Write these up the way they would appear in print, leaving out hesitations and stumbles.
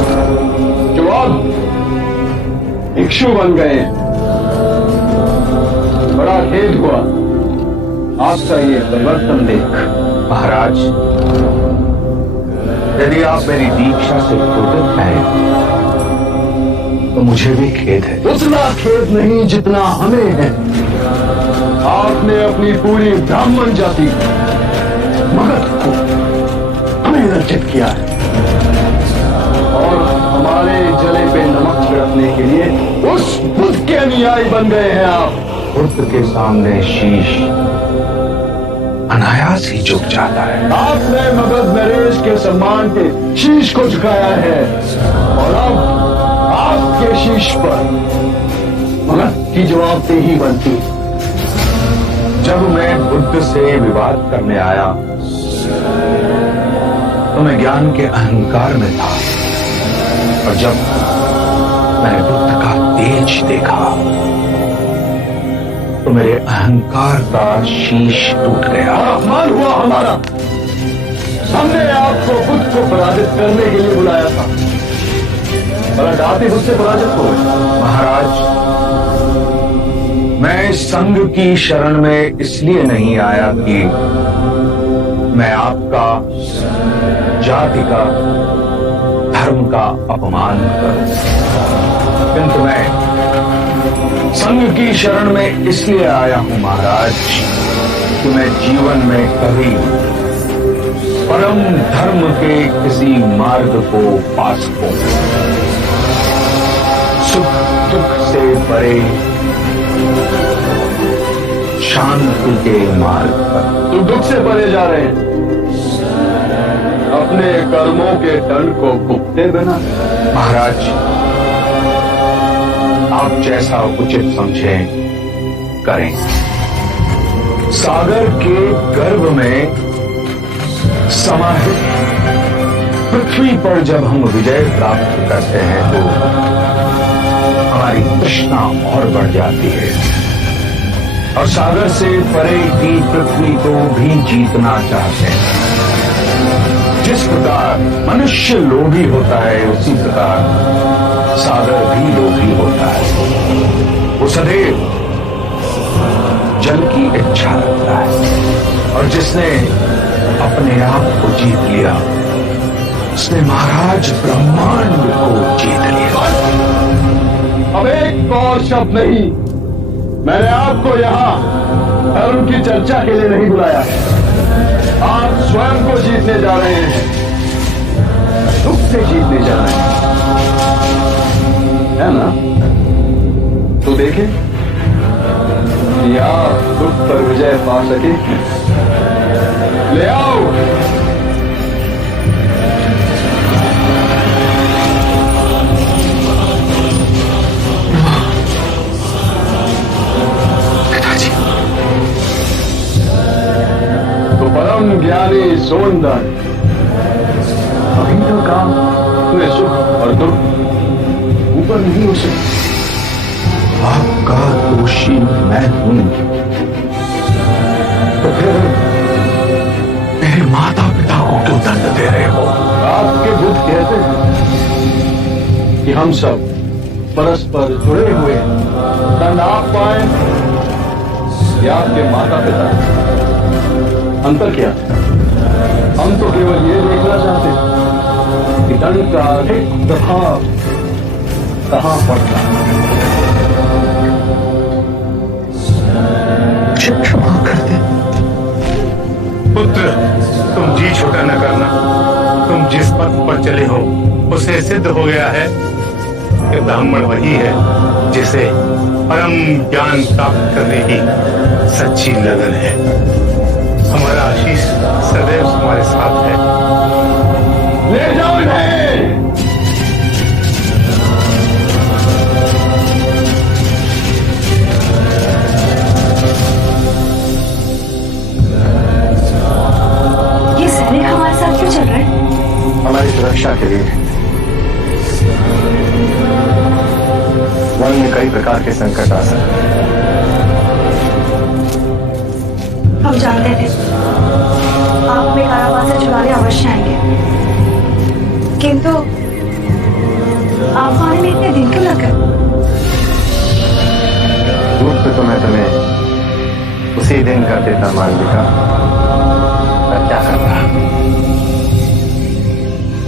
स्वयं जो अब भिक्षु बन गए। बड़ा खेद हुआ आपका ये परिवर्तन देख। महाराज, यदि आप मेरी दीक्षा से क्रोधित हैं तो मुझे भी खेद है। उतना खेद नहीं जितना हमें है। आपने अपनी पूरी ब्राह्मण जाति मगध को हमें लज्जित किया है और हमारे जले पे नमक छिड़कने के लिए उस बुद्ध के अनुयायी बन गए हैं आप। बुद्ध के सामने शीश अनायास ही झुक जाता है। आपने मगध नरेश के सम्मान के शीश को झुकाया है और अब आपके शीश पर मगध की जवाबदेही बनती। जब मैं बुद्ध से विवाद करने आया तो मैं ज्ञान के अहंकार में था और जब मैंने बुद्ध का तेज देखा तो मेरे अहंकार का शीश टूट गया। अपमान हुआ हमारा। हमने आपको बुद्ध को पराजित करने के लिए बुलाया था और आप ही मुझसे पराजित हो गए। महाराज, मैं संघ की शरण में इसलिए नहीं आया कि मैं आपका जाति का धर्म का अपमान करूं, किंतु मैं संघ की शरण में इसलिए आया हूं महाराज कि मैं जीवन में कभी परम धर्म के किसी मार्ग को पा सकूं। सुख दुख से परे शांति के मार्ग पर। तो दुख से परे जा रहे हैं अपने कर्मों के दंड को भुगते बिना। महाराज, आप जैसा उचित समझें करें। सागर के गर्भ में समाहित पृथ्वी पर जब हम विजय प्राप्त करते हैं तो हमारी तृष्णा और बढ़ जाती है और सागर से परे की पृथ्वी को भी जीतना चाहते हैं। जिस प्रकार मनुष्य लोभी होता है उसी प्रकार सागर भी लोभी होता है। वो सदैव जल की इच्छा रखता है और जिसने अपने आप को जीत लिया उसने महाराज ब्रह्मांड को जीत लिया। अब एक और शब्द नहीं। मैंने आपको यहाँ धर्म की चर्चा के लिए नहीं बुलाया। आप स्वयं को जीतने जा रहे हैं, दुख से जीतने जा रहे हैं, है ना? तो देखें कि आप दुख पर विजय पा सके। ले आओ परम ज्ञानी सोनदान। अभी तो काम में सुख और दुख ऊपर नहीं हो सकते। आपका दोषी मैं हूं तो फिर मेरे माता पिता को क्यों दंड दे रहे हो? आपके बुद्ध कहते हैं कि हम सब परस्पर जुड़े हुए हैं। दंड आप पाए या आपके माता पिता। अंतर क्या? हम तो केवल ये देखना चाहते हैं कि दंड का अधिक प्रभाव कहां पड़ता है। क्षमा कर दे पुत्र, तुम जी छोटा न करना। तुम जिस पथ पर चले हो उसे सिद्ध हो गया है कि ब्राह्मण वही है जिसे परम ज्ञान प्राप्त करने की सच्ची लगन है। हमारा आशीष सदैव तुम्हारे साथ है। ले जाओ इन्हें। ये सैनिक हमारे साथ क्यों चल रहे हैं? हमारी सुरक्षा के लिए। वन में कई प्रकार के संकट आ सकते हैं। हम जानते थे आप हमें कारावास से छुड़ाने अवश्य आएंगे, किंतु आपको आने में इतने दिन क्यों लग गए? मुफ्त तो मैं तुम्हें उसी दिन कर देता मालविका, पर क्या करता।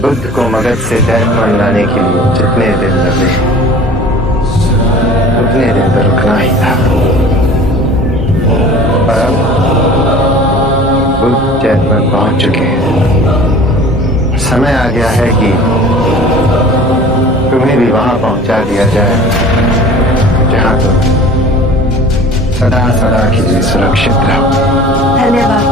बुद्ध को मगध से दैत्य लाने के लिए जितने दिन लगे उतने दिन तो रुकना ही था। पर अब बुद्ध जैतवन पहुंच चुके हैं। समय आ गया है कि तुम्हें भी वहां पहुंचा दिया जाए जहां तुम सदा सदा के लिए सुरक्षित रहो। धन्यवाद।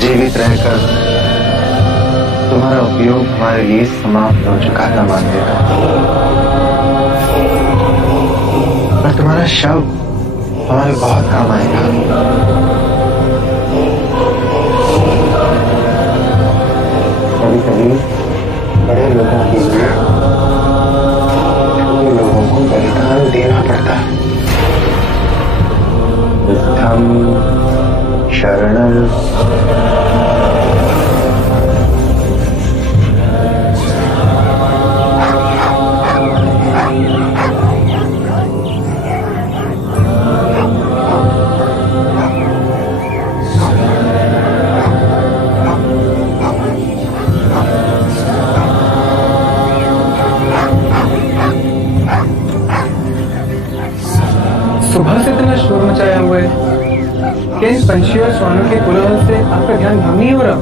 जीवित रहकर तुम्हारा उपयोग हमारे लिए समाप्त हो चुका था मानविका, पर तुम्हारा शव हमारे बहुत काम आएगा। कभी कभी बड़े लोगों के लिए छोटे लोगों को बलिदान देना पड़ता है। बुद्धम शरणम सुबह से इतना शोर मचाया हुआ है कि इन पंछियों और श्वानों के कोलाहल से आपका ध्यान भंग नहीं हो रहा?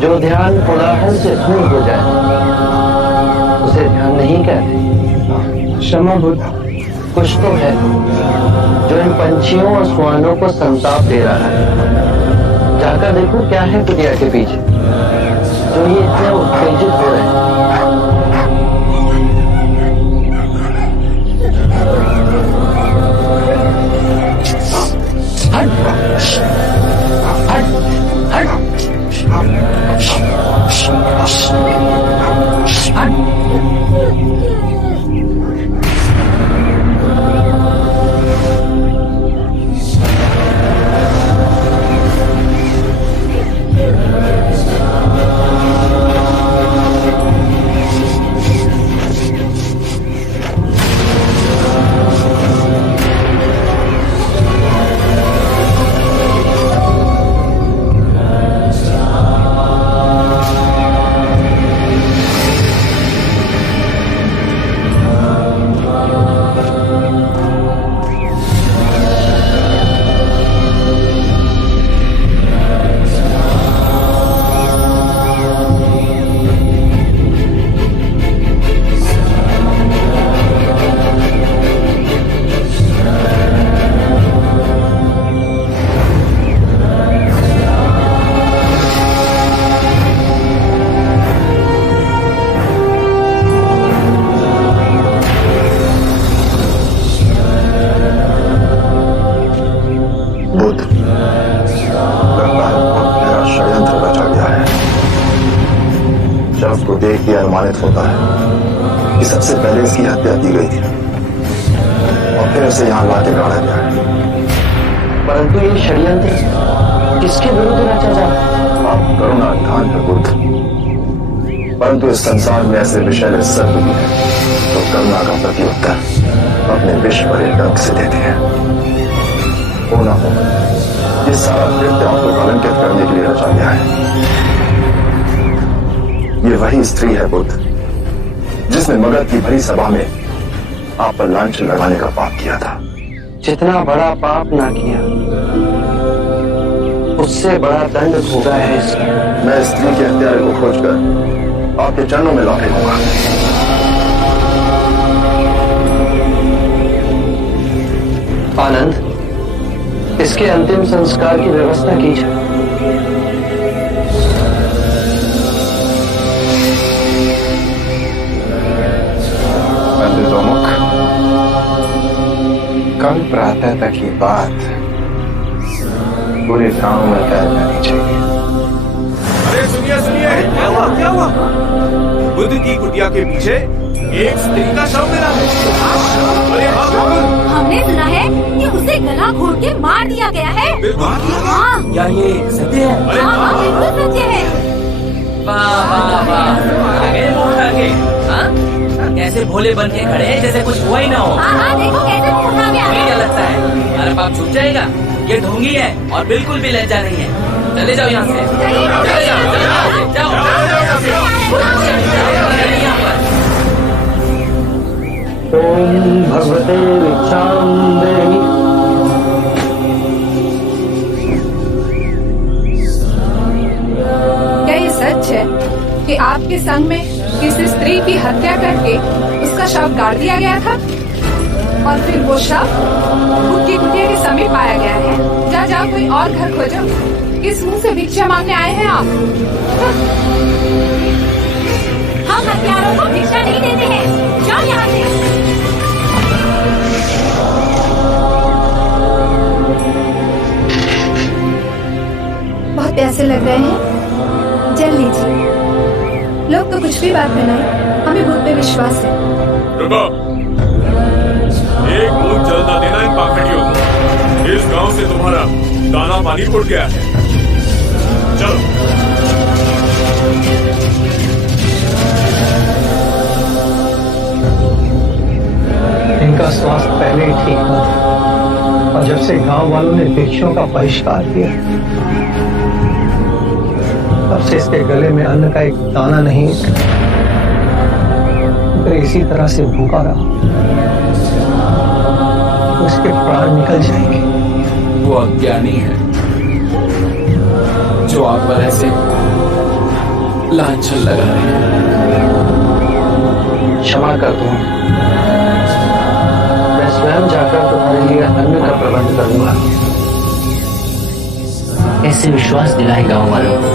जो ध्यान कोलाहल से दूर हो जाए उसे ध्यान नहीं कहते। क्षमा बुद्ध। कुछ तो है जो इन पंछियों और श्वानों को संताप दे रहा है। जाकर देखो क्या है कुटिया के पीछे जो ये इतने उत्तेजित हो रहे हैं। शव को देख के अनुमानित होता है कि सबसे पहले इसकी हत्या की गई थी और फिर उसे यहां लाके गाड़ा गया है। परंतु ये षड्यंत्र किसके विरुद्ध रचा जा रहा है? आप करुणा ध्यान है बुद्ध, परंतु इस संसार में ऐसे विषैले सत्य भी है तो करुणा का प्रत्युत्तर अपने विष भरे डंक से देते हैं। होना हो ये सारा कृत्य आपको कलंकित करने के लिए रचा गया है। ये वही स्त्री है बुद्ध जिसने मगध की भरी सभा में आप पर लांछन लगाने का पाप किया था। जितना बड़ा पाप ना किया उससे बड़ा दंड भोगा है इसने। मैं स्त्री के हत्यारे को खोजकर आपके चरणों में ला फेंकूंगा। आनंद, इसके अंतिम संस्कार की व्यवस्था कीजिए। पंडितोमुख, कल प्रातः तक ये बात पूरे गांव में फैल जानी चाहिए। सुनिए सुनिए, क्या हुआ क्या हुआ? बुद्ध की कुटिया के पीछे एक स्त्री का शव मिला है। अरे हाँ बिल्कुल। हमने सुना है कि उसे गला घोट के मार दिया गया है। हाँ क्या ये सत्य है? अरे हाँ हाँ, बिल्कुल सत्य है। वाह वाह वाह, आगे मुंह उठा के, हाँ? कैसे भोले बन के खड़े हैं जैसे कुछ हुआ ही ना हो। हाँ हाँ, देखो कैसे मुंह उठा के तुम्हें क्या आया। लगता है हमारा पाप छूट जाएगा? ये ढोंगी है और बिल्कुल भी लज्जा नहीं है। चले जाओ यहाँ से, चले जाओ, चले जाओ, यहाँ पर। ओम भगवते भिक्षाम देहि। क्या ये सच है कि आपके संग में किसी स्त्री की हत्या करके उसका शव गाड़ दिया गया था और फिर वो शव बुद्ध की कुटिया के समीप पाया गया है? जा जाओ, कोई और घर खोजो। किस मुंह से भिक्षा मांगने आए हैं आप? हम हत्यारों को भिक्षा नहीं देते हैं। जाओ यहाँ से। बहुत प्यासे लग रहे हैं, जल लीजिए। लोग तो कुछ भी बात बनाए, हमें बुद्ध पे विश्वास है। रुको, एक बूंद जल ना देना इन पाखंडियों को। इस गांव से तुम्हारा दाना पानी उठ गया है। चलो। इनका स्वास्थ्य पहले ही ठीक था और जब से गांव वालों ने भिक्षुओं का बहिष्कार किया तब से इसके गले में अन्न का एक दाना नहीं, अगर इसी तरह से भूखा रहा तो इसके प्राण निकल जाएंगे। वो अज्ञानी है जो आप पर ऐसे लांछन लगा रहे हैं। क्षमा कर दो, मैं स्वयं जाकर तुम्हारे लिए अन्न का प्रबंध करूंगा। कैसे विश्वास दिलाए गाँव वालों को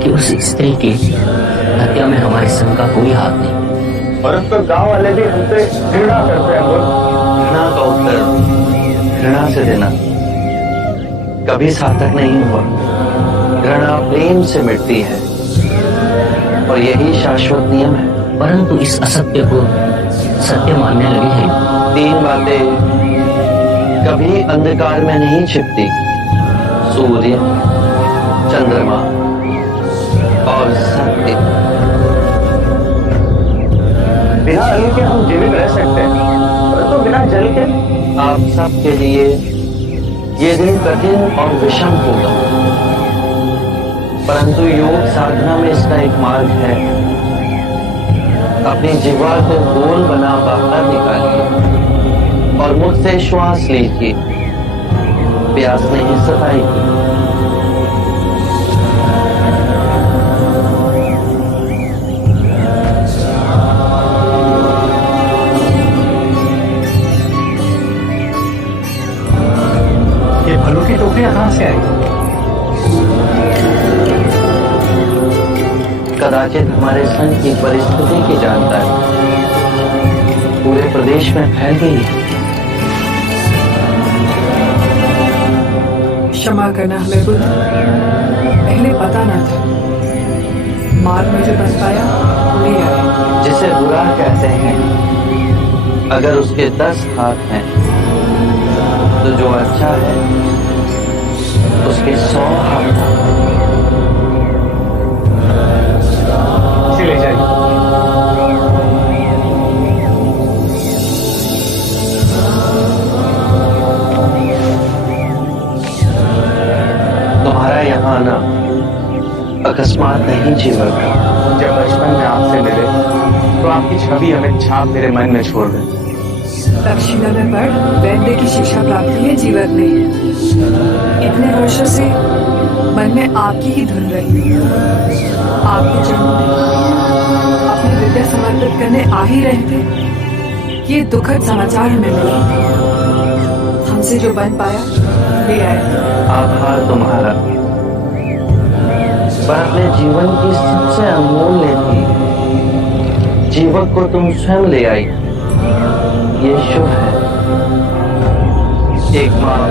कि उस स्त्री की हत्या में हमारे संघ का कोई हाथ नहीं। और अब तो गांव वाले भी हमसे घृणा करते हैं। घृणा का उत्तर घृणा से देना कभी सार्थक नहीं हुआ। घृणा प्रेम से मिटती है और यही शाश्वत नियम है। परंतु इस असत्य को सत्य मानने लगे हैं। तीन बातें कभी अंधकार में नहीं छिपती: सूर्य, चंद्रमा और सत्य। बिना अग्नि के हम जीवित रह सकते हैं, परंतु बिना जल के आप सबके लिए ये दिन कठिन और विषम होगा। परंतु योग साधना में इसका एक मार्ग है। अपनी जिह्वा को गोल बना बाहर निकालिए और मुझसे श्वास लीजिए। प्यास नहीं सताएगी। ये फलों की टोकरियां कहाँ से आई? कदाचित हमारे संघ की परिस्थिति की जानकारी पूरे प्रदेश में फैल गई है। क्षमा करना हमें बुद्ध, पहले पता ना था। मार्ग में जो बन पाया ले आए। जिसे बुरा कहते हैं, अगर उसके 10 हाथ हैं तो जो अच्छा है उसके 100 हाथ हैं। इसे ले जाइए। तुम्हारा यहाँ आना अकस्मात नहीं जीवन। जब बचपन में आपसे मिले तो आपकी छवि हमें छाप मेरे मन में छोड़ गई। दक्षिणा में पढ़ वैद्य की शिक्षा प्राप्त है जीवन में। इतने वर्षों से मन में आपकी ही धुन रही। आपके चरणों में अपनी विद्या समर्पित करने आ ही रहे थे। ये दुखद समाचार हमें मिला। हमसे जो बन पाया ले आए। आभार तुम्हारा, पर अपने जीवन की सबसे अनमोल थी जीवक को तुम स्वयं ले आई। ये शुभ है। एक माँ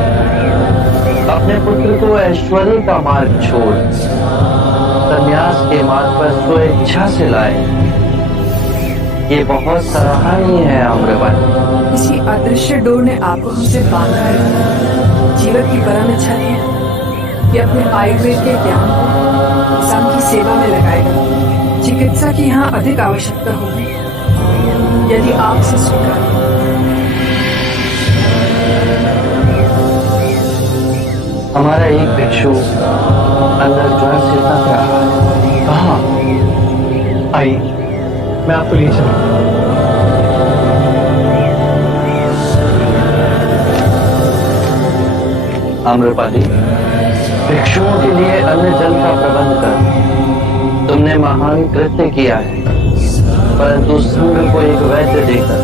अपने पुत्र को ऐश्वर्य का मार्ग छोड़ संन्यास के मार्ग पर स्वेच्छा से लाए, ये बहुत सराहनीय है आम्रपाली। किसी अदृश्य डोर ने आपको हमसे बांधा है। जीवन की परम इच्छा है कि अपने आयुर्वेद के ज्ञान को संघ की सेवा में लगाएगा। चिकित्सा की यहाँ अधिक आवश्यकता होगी यदि आपसे स्वीकार। हमारा एक भिक्षु अंदर ज्वर से तप रहा है। कहाँ? आई, मैं आपको ले चलूँ। आम्रपाली, भिक्षुओं के लिए अन्न जल का प्रबंध कर तुमने महान कृत्य किया है, परंतु संघ को एक वैद्य देकर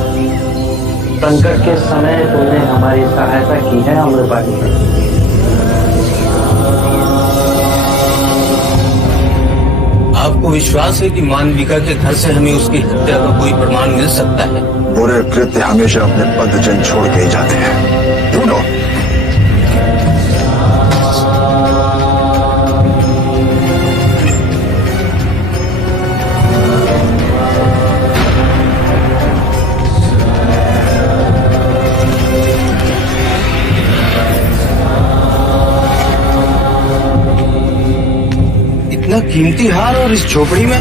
संकट के समय तुमने हमारी सहायता की है आम्रपाली। आपको विश्वास है कि मानविका के घर से हमें उसकी हत्या का कोई प्रमाण मिल सकता है? बुरे कृत्य हमेशा अपने बद्धजन छोड़ के ही जाते हैं। ढूंढो। इतना कीमती हार और इस झोपड़ी में?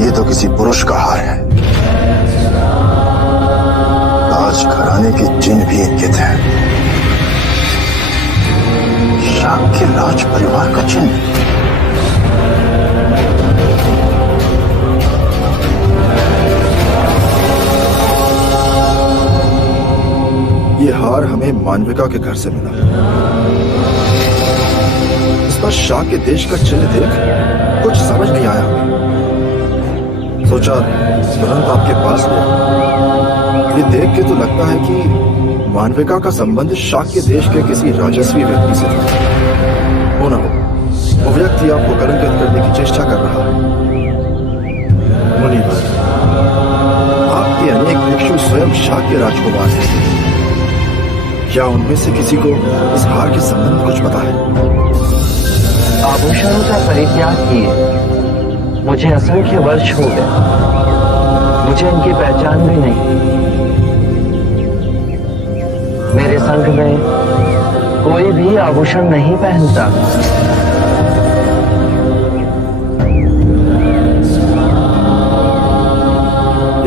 ये तो किसी पुरुष का हार है। राज घराने के चिन्ह भी इनके थे। शाम के राज परिवार का चिन्ह। ये हार हमें मानविका के घर से मिला। इस पर शाह के देश का चिन्ह देख कुछ समझ नहीं आया हमें। सोचा तुरंत आपके पास गया। ये देख के तो लगता है कि मानविका का संबंध शाह के देश के किसी राजस्वी व्यक्ति से था। हो ना हो, वो व्यक्ति आपको कलंकित करने की चेष्टा कर रहा है। मुनीवर, आपके अनेक भिक्षु स्वयं शाह के राजकुमार हैं। क्या उनमें से किसी को इस हार के संबंध में कुछ पता है? आभूषणों का परित्याग किए मुझे असंख्य वर्ष हो गए। मुझे इनकी पहचान भी नहीं। मेरे संघ में कोई भी आभूषण नहीं पहनता।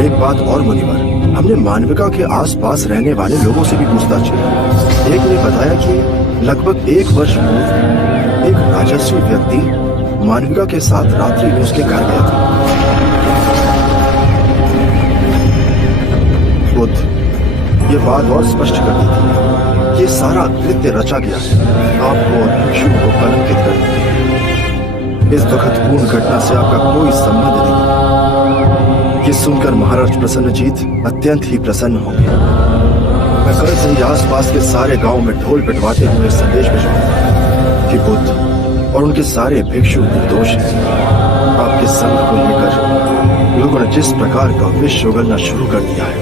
एक बात और मुनीवर, हमने मानविका के आसपास रहने वाले लोगों से भी पूछताछ की। एक ने बताया कि लगभग 1 वर्ष पूर्व एक राजस्वी व्यक्ति मानविका के साथ रात्रि में उसके घर गया था। बुद्ध ये बात और स्पष्ट कर दी थी कि सारा कृत्य रचा गया है आपको और भिक्षु को कलंकित करने के लिए। इस दुखदपूर्ण घटना से आपका कोई संबंध नहीं। ये सुनकर महाराज प्रसन्नजीत अत्यंत ही प्रसन्न होंगे। मैं कल से ही आसपास के सारे गांव में ढोल पिटवाते हुए संदेश भिजवाऊंगा कि बुद्ध और उनके सारे भिक्षु निर्दोष हैं। आपके संघ को लेकर लोगों ने जिस प्रकार का विष उगलना शुरू कर दिया है,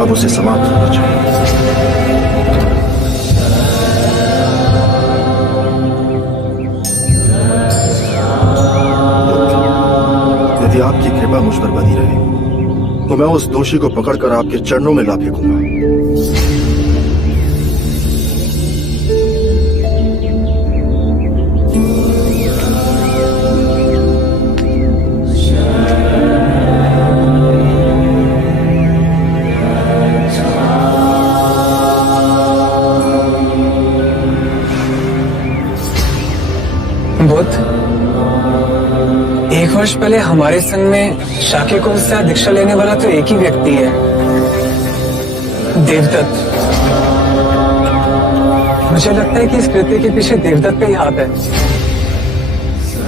अब उसे समाप्त होना चाहिए। यदि आपकी कृपा मुझ पर बनी रहे तो मैं उस दोषी को पकड़कर आपके चरणों में ला फेंकूंगा। बुद्ध, 1 वर्ष पहले हमारे संघ में शाक्य कुंभ से दीक्षा लेने वाला तो एक ही व्यक्ति है, देवदत्त। मुझे लगता है कि इस कृत्य के पीछे देवदत्त का ही हाथ है।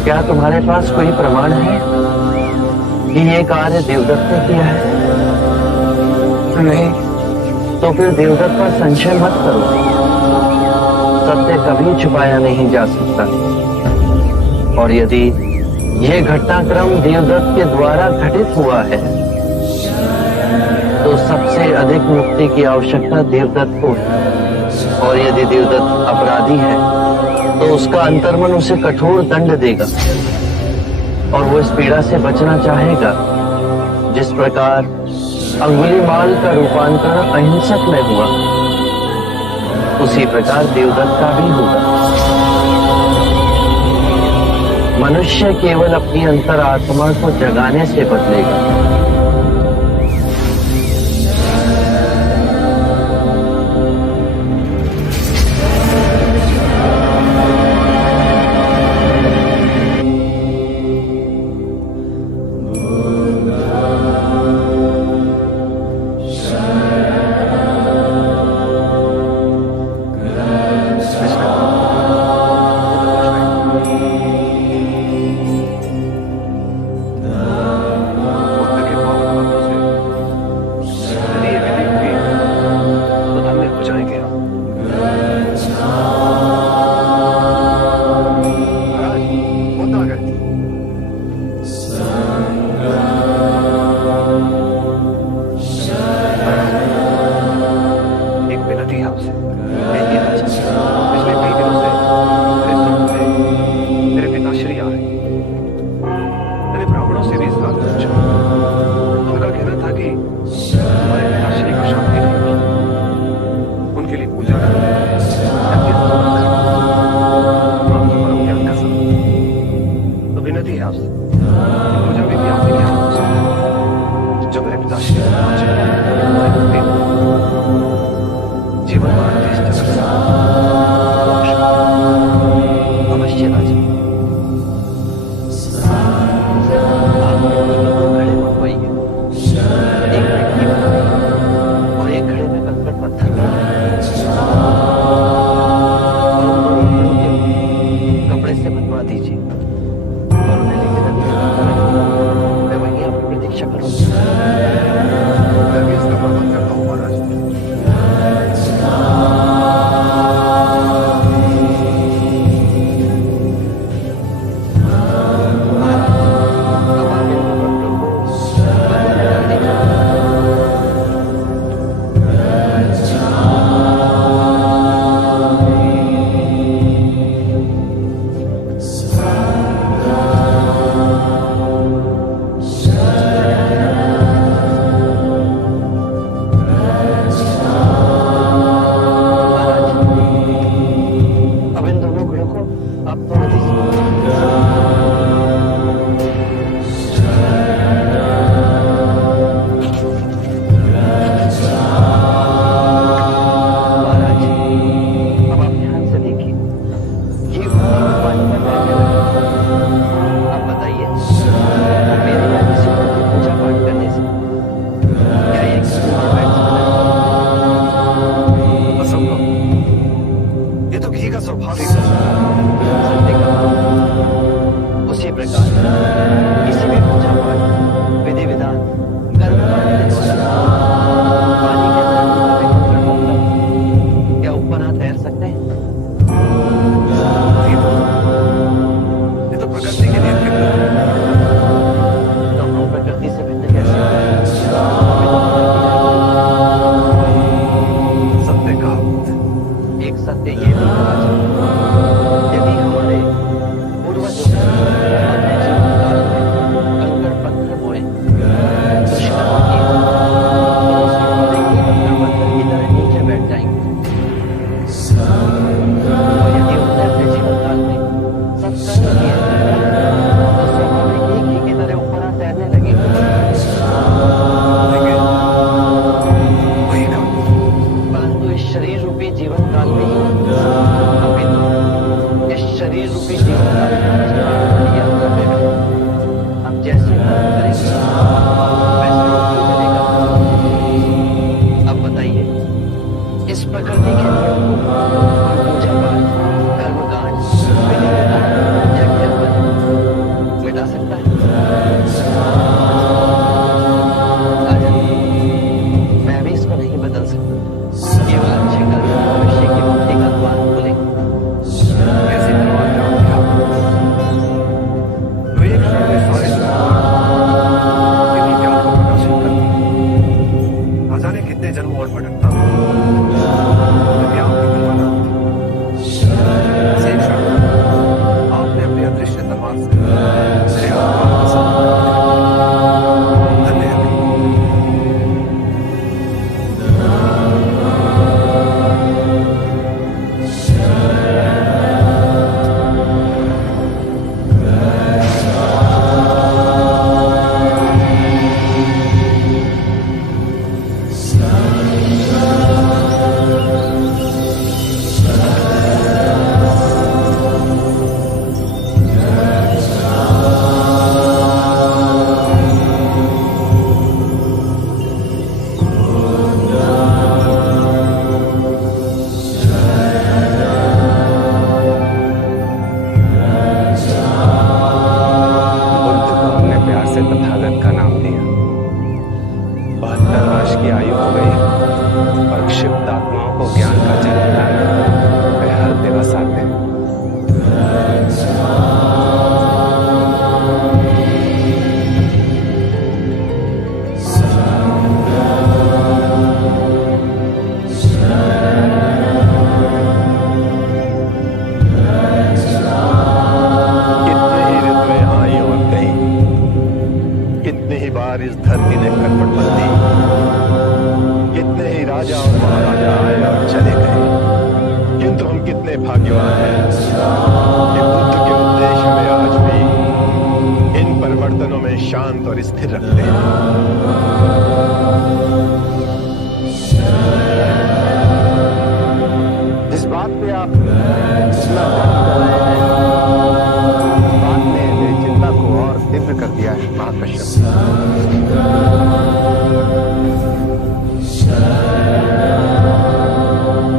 क्या तुम्हारे पास कोई प्रमाण है कि ये कार्य देवदत्त ने किया है? नहीं। तो फिर देवदत्त पर संशय मत करो। सत्य कभी छुपाया नहीं जा सकता। और यदि यह घटनाक्रम देवदत्त के द्वारा घटित हुआ है तो सबसे अधिक मुक्ति की आवश्यकता देवदत्त को है। और यदि देवदत्त अपराधी है तो उसका अंतर्मन उसे कठोर दंड देगा और वो इस पीड़ा से बचना चाहेगा। जिस प्रकार अंगुलीमाल का रूपांतरण अहिंसक में हुआ, उसी प्रकार देवदत्त का भी होगा। मनुष्य केवल अपनी अंतरात्मा को जगाने से बदलेगा। जन्म और भटकता हूं। यदि आप मार्ग का चलना मैं हर दिवस आते हैं। इस धरती ने करवट बदली, कितने ही राजा और महाराजा आए और चले गए, किंतु हम कितने भाग्यवान हैं कि बुद्ध के उपदेश में आज भी इन परिवर्तनों में शांत और स्थिर रखते हैं। जिस बात पे आप इतना कर रहे हैं, इस बात ने मेरी चिंता को और तीव्र कर दिया है महाकश्यप।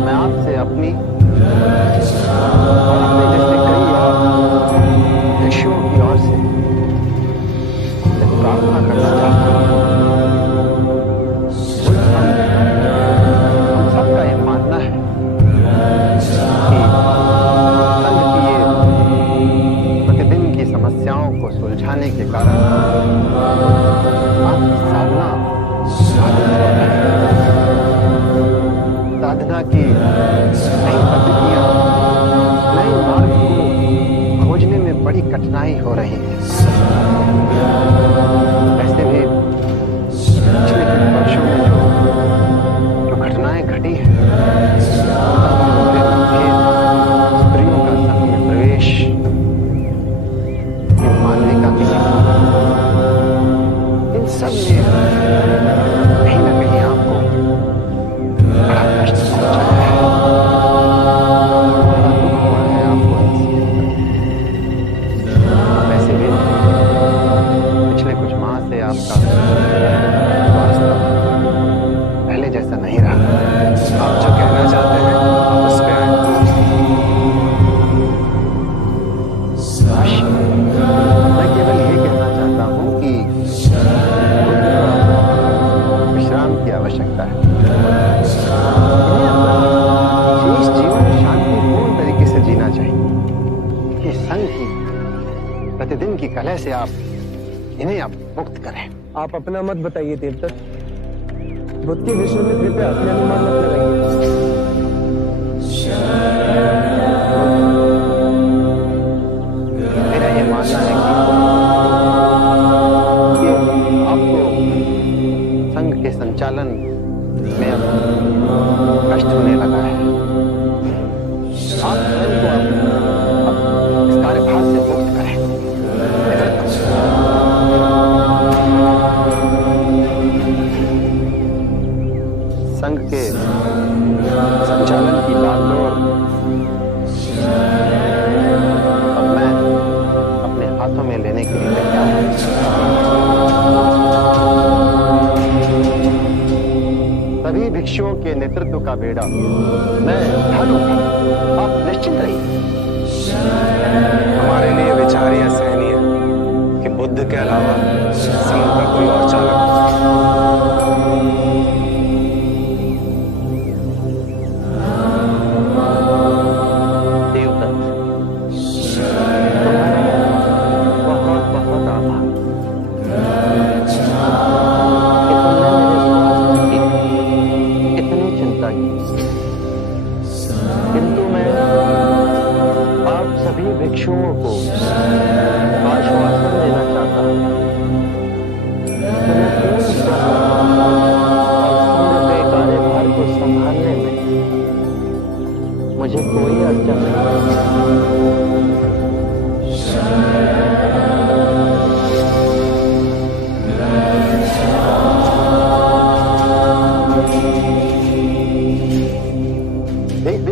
मैं आपसे अपनी और अपने जैसे कई और भिक्षुओं की ओर से एक प्रार्थना करना चाहता हूँ। हम सबका ये मानना है कि संघ की ये प्रतिदिन की समस्याओं को सुलझाने के कारण आपकी साधना की नई पद्धतियां, नए मार्ग को खोजने में बड़ी कठिनाई हो रही है। वैसे भी पिछले कुछ वर्षों में जो घटनाएं घटी हैं, स्त्रियों का संघ में प्रवेश, मानविका की इन सब ने कहीं न कहीं आपको बड़ा कष्ट पहुंचाया है, बड़ा दुख हुआ है आपको। वैसे भी पिछले कुछ माह से आपका स्वास्थ्य पहले जैसा नहीं रहा। आप जो कहना चाहते हैं आप उस पे मैं केवल ये कहना चाहता हूँ कि विश्राम की आवश्यकता है। शेष जीवन शांतिपूर्ण तरीके से जीना चाहिए। कि संघ की प्रतिदिन की कलह से आप इन्हें आप मुक्त करें। आप अपना मत बताइए देवता, बुद्ध के विषय में कृपया अपने अनुमान मत लगाइए। मेरा ये मानना है कि आपको संघ के संचालन में अब कष्ट होने लगा है। आप स्वयं को अब इस कार्यभार से मुक्त करें। संघ के संचालन की बागडोर अब मैं अपने हाथों में लेने के लिए तैयार हूं। सभी भिक्षुओं के नेतृत्व का बेड़ा मैं उठाऊंगा, आप निश्चिंत रहिए। हमारे लिए विचार यह सहनीय है कि बुद्ध के अलावा संघ का कोई और चालक भिक्षुओं को आश्वासन देना चाहता हूं कि मैं पूर्ण और संघ के कार्यभार को संभालने में मुझे कोई अड़चन नहीं।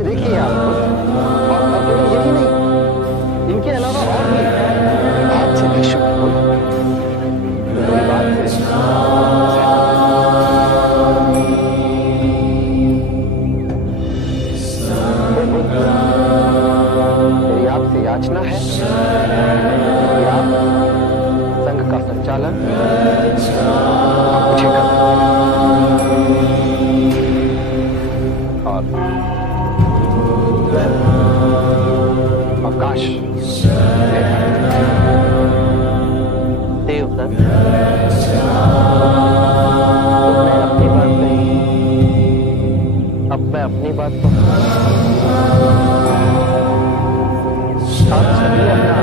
देखिए आप यही नहीं, इनके अलावा और भी आपसे भिक्षु मेरी बात से मेरी आपसे याचना है कि आप संघ का संचालन मुझे करें और अवकाश देवदत्त, तुमने अपनी बात कही, अब मैं अपनी बात कहूं। आप सभी अपना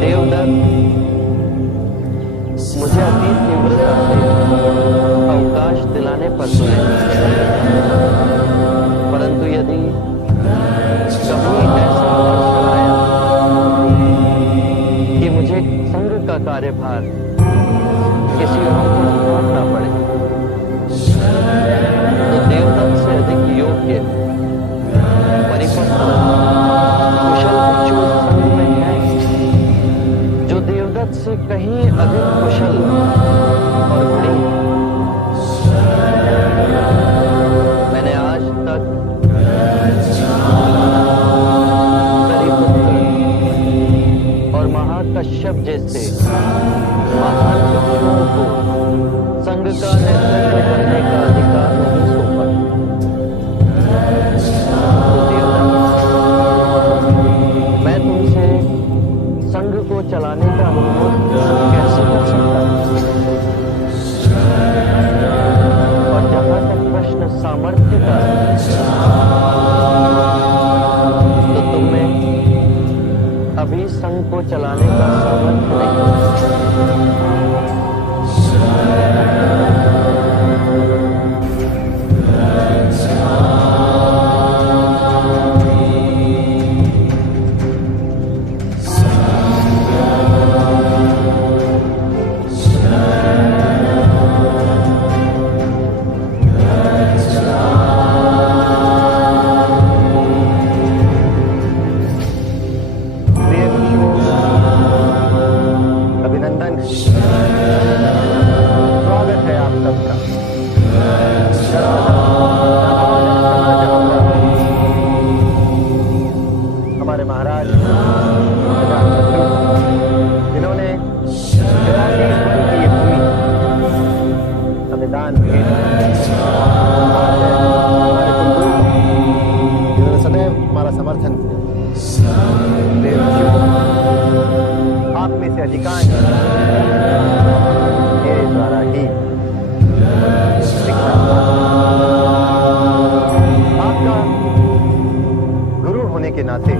देवदत्त, मुझे अति तीव्रता से अवकाश दिलाने पर तो नहीं, परंतु यदि कभी ऐसा अवसर आया कि मुझे संघ का कार्यभार किसी और को सौंपना पड़े, तो देवदत्त से अधिक योग्य, परिपक्व, कुशल भिक्षु संघ में है, जो देवदत्त से कहीं अधिक कुशल और बड़ी। मैंने आज तक और महाकश्यप जैसे महान भिक्षुओं को संघ का नेतृत्व करने का अधिकार नहीं सौंपा। तो देवदत्त, मैं तुमसे संघ को चलाने का अनुरोध कैसे कर सकता हूं? और जहां तक प्रश्न सामर्थ्य का है, तो तुम्हें अभी संघ को चलाने का सामर्थ्य नहीं। हमारे महाराज जिन्होंने संविधान जिन्होंने सदैव हमारा समर्थन आप में से अधिकांश मेरे द्वारा ही आपका गुरु होने के नाते ये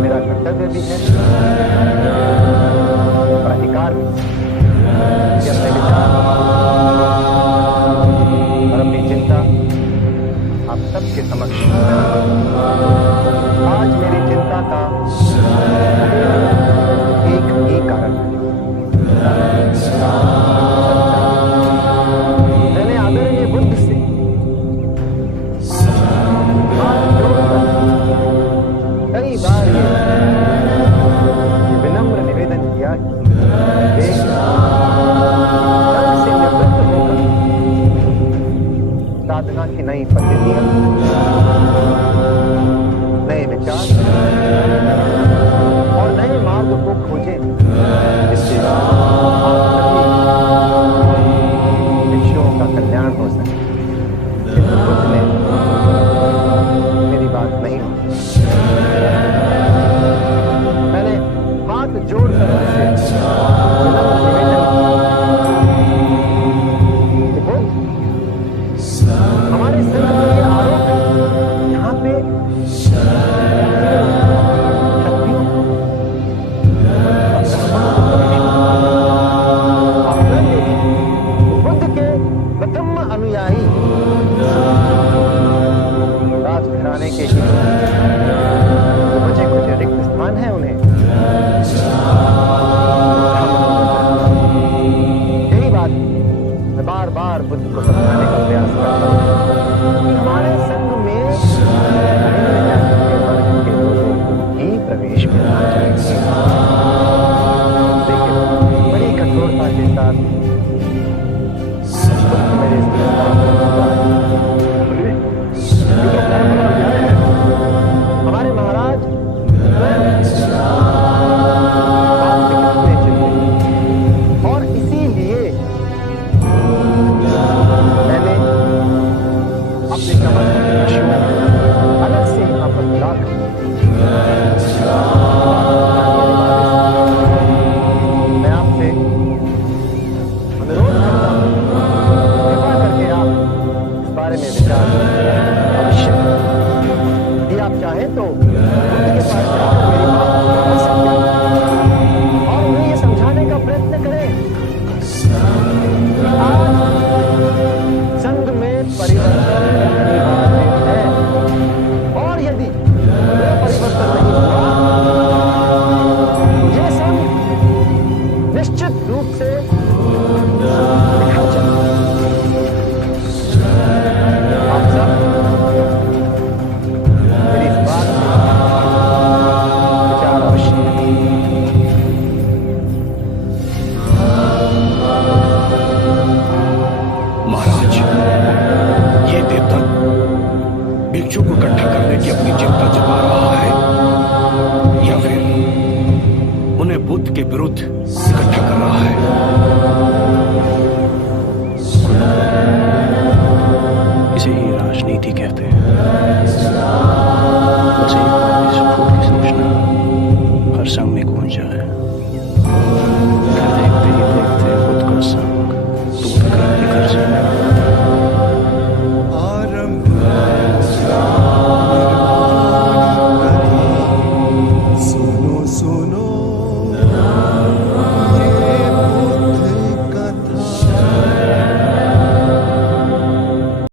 मेरा कर्तव्य भी है और अधिकार भी कि अपने विचार और अपनी चिंता आप सबके समक्ष। आज मेरी चिंता का एक ही कारण है, मैंने आदरणीय बुद्ध से कई बार ये विनम्र निवेदन किया कि वे संघ से निवृत्त होकर साधना की नई पद्धतियां, नए विचार और नए मार्ग को खोजें, जिससे भिक्षुओं का कल्याण हो सके। किंतु बुद्ध ने मेरी बात नहीं मानी। मैंने हाथ जोड़कर उनसे बुद्ध, हमारे संघ में ये आरोप है, यहाँ पे क्षत्रियों को बुद्ध के प्रथम अनुयायी राजघराने के ही बचे कुछ रिक्त स्थान है उन्हें। यही बात मैं बार बार बुद्ध को समझाने का प्रयास करता हूँ कि हमारे संघ में के लोगों को ही प्रवेश मिलना चाहिए। लेकिन बड़ी कठोरता के साथ मेरे